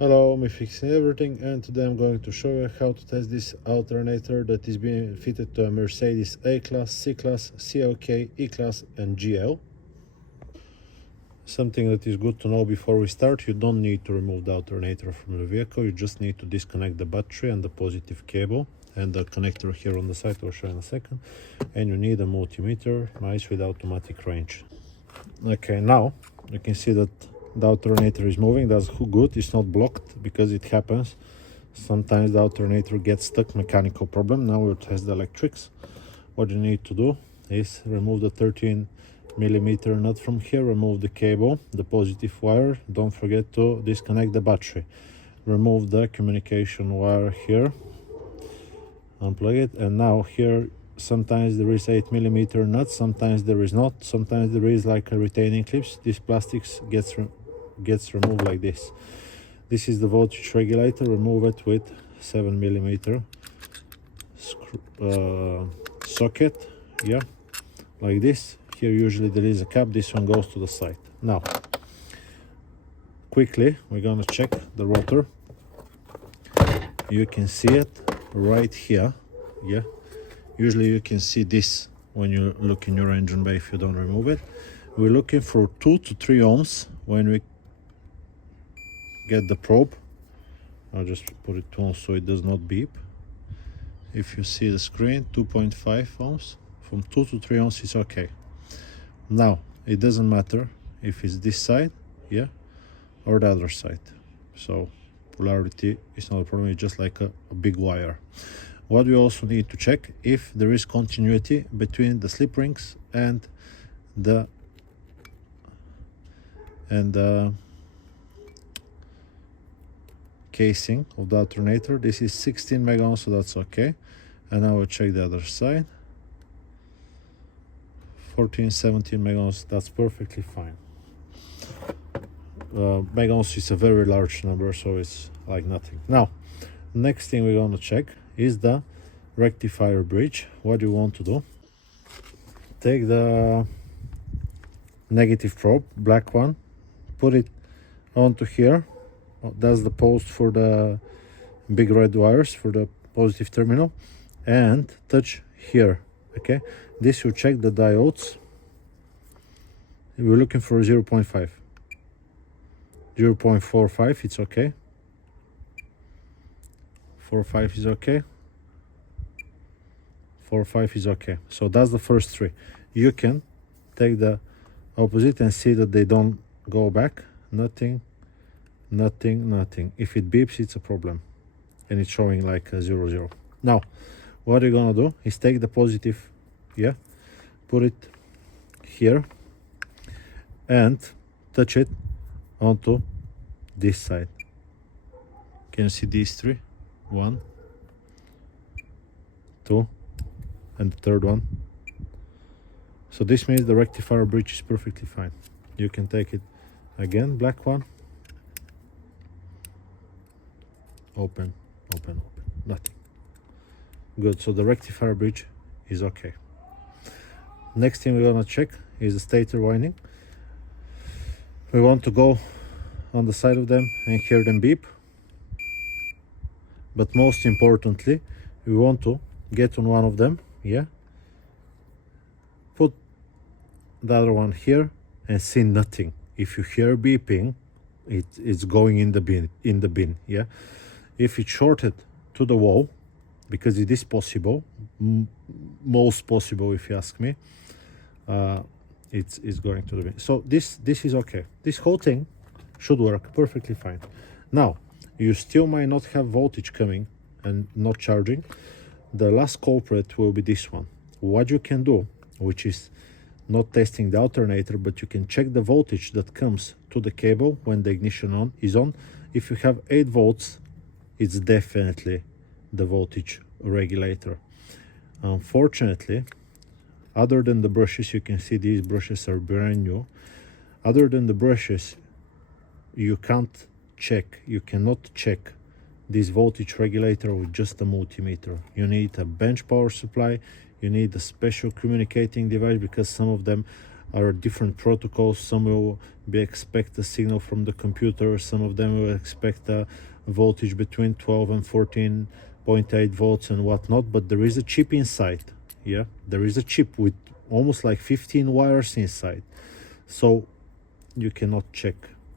Hello, I'm fixing everything, and today I'm going to show you how to test this alternator that is being fitted to a Mercedes A-Class, C-Class, CLK, E-Class and GL. Something that is good to know before we start: you don't need to remove the alternator from the vehicle, you just need to disconnect the battery and the positive cable and the connector here on the side, I'll show you in a second. And you need a multimeter, nice with automatic range. Okay, now you can see that the alternator is moving. That's good, it's not blocked, because it happens sometimes the alternator gets stuck, mechanical problem. Now we'll test the electrics. What you need to do is remove the 13mm nut from here, remove the cable, the positive wire, don't forget to disconnect the battery, remove the communication wire here, unplug it, and now here sometimes there is 8mm nut, sometimes there is not, sometimes there is like a retaining clips. This plastics gets removed like this. This is the voltage regulator, remove it with 7mm socket, yeah, like this. Here usually there is a cap, this one goes to the side. Now quickly we're gonna check the rotor. You can see it right here, yeah. Usually you can see this when you look in your engine bay if you don't remove it. We're looking for 2 to 3 ohms when we get the probe. I'll just put it on so it does not beep. If you see the screen, 2.5 ohms. From 2 to 3 ohms is okay. Now it doesn't matter if it's this side, yeah, or the other side. So polarity is not a problem, it's just like a big wire. What we also need to check if there is continuity between the slip rings and the casing of the alternator. This is 16 mega ohms, so that's okay. And now we'll check the other side. 14, 17 mega ohms, that's perfectly fine. Mega ohms is a very large number, so it's like nothing. Now, next thing we're going to check is the rectifier bridge. What you want to do: take the negative probe, black one, put it onto here. That's the post for the big red wires for the positive terminal, and touch here. Okay, this will check the diodes. We're looking for 0.5, 0.45, it's okay. 4.5 is okay. 4.5 is okay. So that's the first 3. You can take the opposite and see that they don't go back. Nothing, nothing, nothing. If it beeps, it's a problem, and it's showing like a 0, 0. Now what you're gonna do is take the positive, yeah, put it here and touch it onto this side. Can you see these 3? 1, 2, and the third one. So this means the rectifier bridge is perfectly fine. You can take it again, black one, open, open, open, nothing. Good, so the rectifier bridge is okay. Next thing we're gonna check is the stator winding. We want to go on the side of them and hear them beep. But most importantly, we want to get on one of them, yeah, put the other one here and see nothing. If you hear beeping, it's going in the bin, yeah. If it's shorted to the wall, because it is possible, most possible if you ask me, it's going to the bin. So this is okay. This whole thing should work perfectly fine. Now you still might not have voltage coming and not charging. The last culprit will be this one. What you can do, which is not testing the alternator, but you can check the voltage that comes to the cable when the ignition is on. If you have 8 volts, it's definitely the voltage regulator. Unfortunately, other than the brushes, you can see these brushes are brand new. Other than the brushes, you can't check, you cannot check this voltage regulator with just a multimeter. You need a bench power supply, you need a special communicating device, because some of them are different protocols. Some will be expect a signal from the computer, some of them will expect a voltage between 12 and 14.8 volts and whatnot, but there is a chip inside. Yeah, there is a chip with almost like 15 wires inside, so you cannot check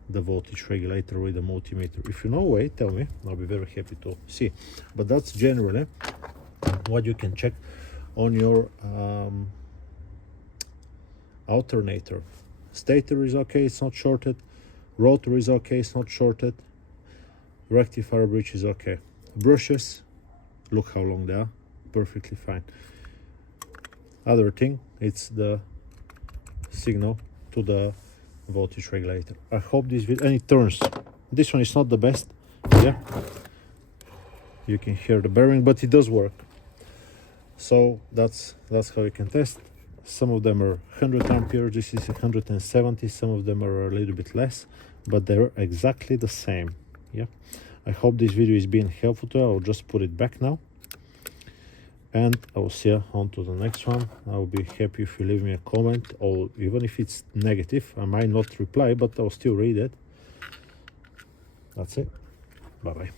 the voltage regulator with a multimeter. If you know a way, tell me, I'll be very happy to see. But that's generally what you can check on your alternator. Stator is okay, it's not shorted. Rotor is okay, it's not shorted. Rectifier bridge is okay. Brushes, look how long they are, perfectly fine. Other thing, it's the signal to the voltage regulator. I hope this video, and it turns. This one is not the best. Yeah, you can hear the bearing, but it does work. So that's how you can test. Some of them are 100 amperes, this is 170, some of them are a little bit less, but they're exactly the same. Yeah, I hope this video is being helpful to you. I'll just put it back now, and I will see you on to the next one. I'll be happy if you leave me a comment, or even if it's negative, I might not reply, but I'll still read it. That's it. Bye bye.